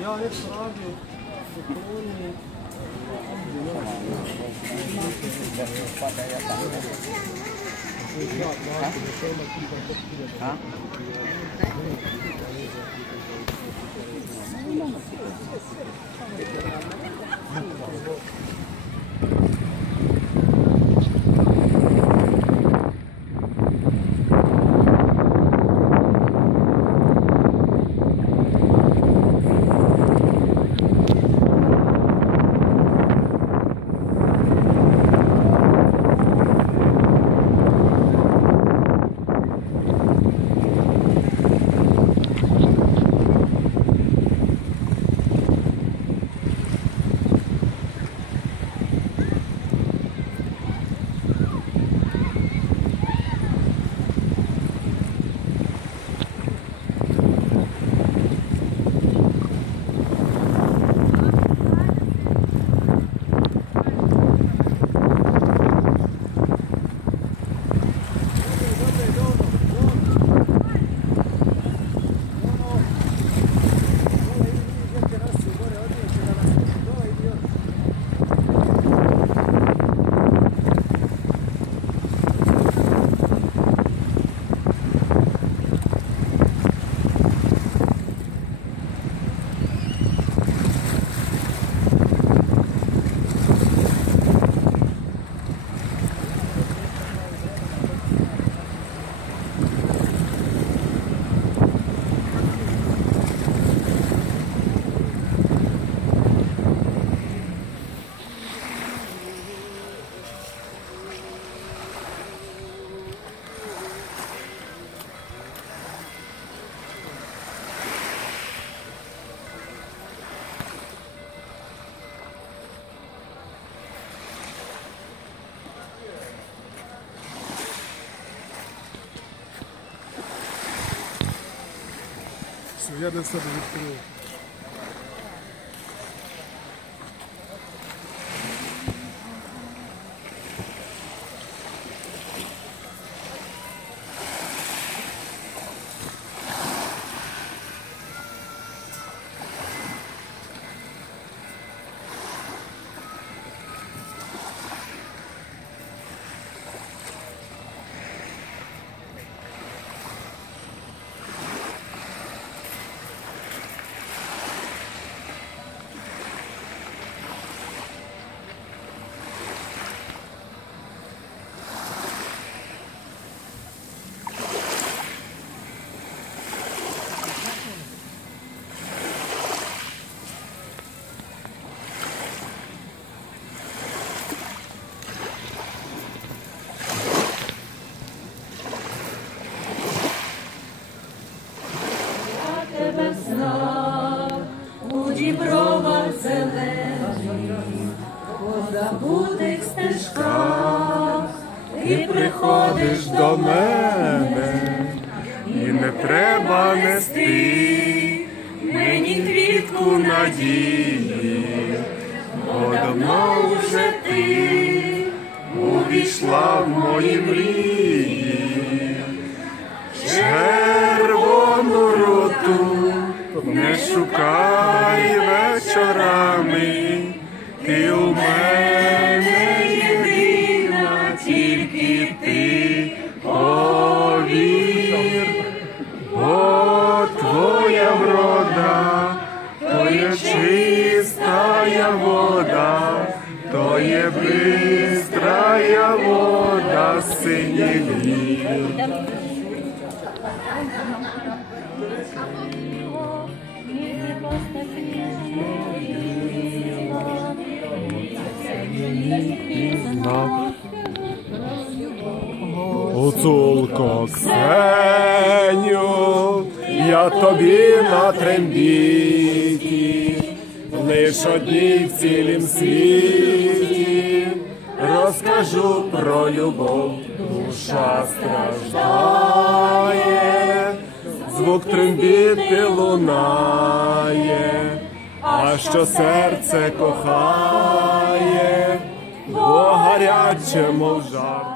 Ja, jetzt Frage. Я до себе відкрив. Дібровах зелених, по забутих стежках, ти приходиш до мене, і не треба нести мені квітку надії, бо давно вже ти увійшла в мої мрії. Червону роту не шукай вечорами, ти у мене єдина, тільки ти повір, бо твоя врода, то є чистая вода, то є бистрая вода синіх гір. Гуцулко Ксеню, я тобі на трембіті, лиш одній в цілім світі, розкажу про любов, душа страждає, звук трембіти лунає, а що серце кохає, бо гаряче, мов жар.